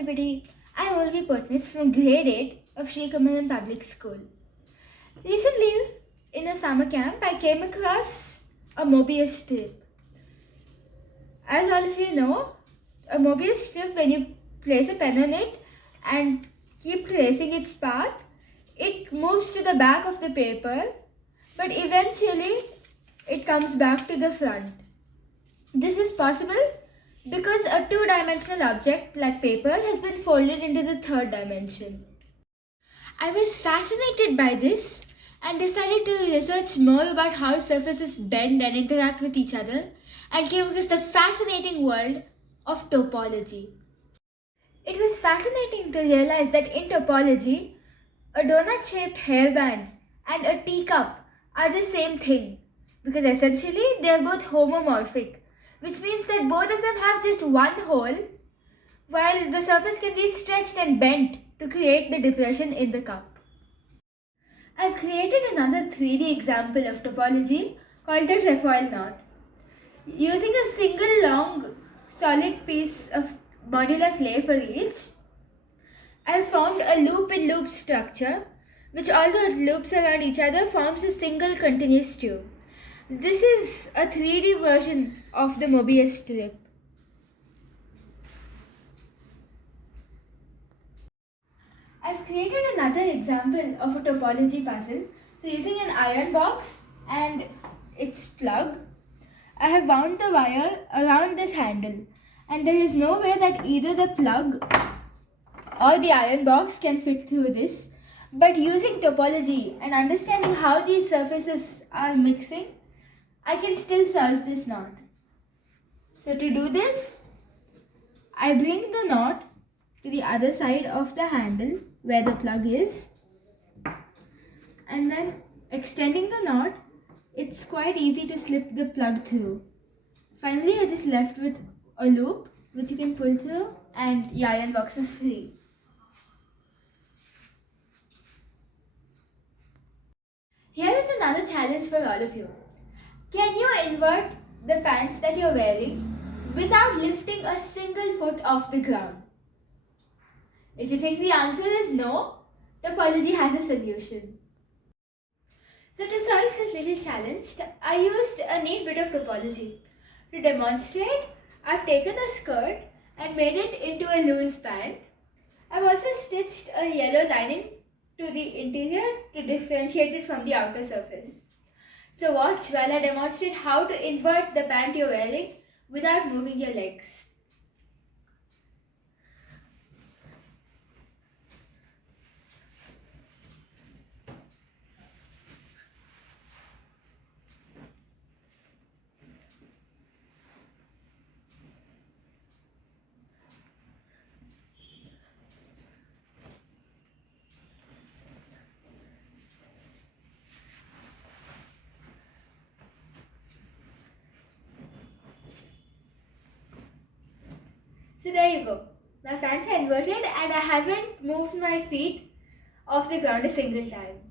everybody, I'm Urvi Patnis from grade 8 of Sri Kamalan Public School. Recently, in a summer camp, I came across a Mobius Strip. As all of you know, a Mobius Strip, when you place a pen on it and keep tracing its path, it moves to the back of the paper, but eventually it comes back to the front. This is possible because a two-dimensional object like paper has been folded into the third dimension. I was fascinated by this and decided to research more about how surfaces bend and interact with each other and came across the fascinating world of topology. It was fascinating to realize that in topology, a donut-shaped hairband and a teacup are the same thing because essentially they are both homomorphic, which means that both of them have just one hole, while the surface can be stretched and bent to create the depression in the cup. I've created another 3D example of topology called the Trefoil Knot. Using a single long solid piece of modular clay for each, I've formed a loop-in-loop structure, which although it loops around each other, forms a single continuous tube. This is a 3D version of the Mobius Strip. I've created another example of a topology puzzle. So using an iron box and its plug, I have wound the wire around this handle, and there is no way that either the plug or the iron box can fit through this. But using topology and understanding how these surfaces are mixing, I can still solve this knot. So to do this, I bring the knot to the other side of the handle where the plug is, and then extending the knot, it's quite easy to slip the plug through. Finally, you're just left with a loop which you can pull through and the iron box is free. Here is another challenge for all of you. Can you invert the pants that you're wearing without lifting a single foot off the ground? If you think the answer is no, topology has a solution. So to solve this little challenge, I used a neat bit of topology. To demonstrate, I've taken a skirt and made it into a loose pant. I've also stitched a yellow lining to the interior to differentiate it from the outer surface. So watch while I demonstrate how to invert the pant you're wearing without moving your legs. So there you go. My pants are inverted and I haven't moved my feet off the ground a single time.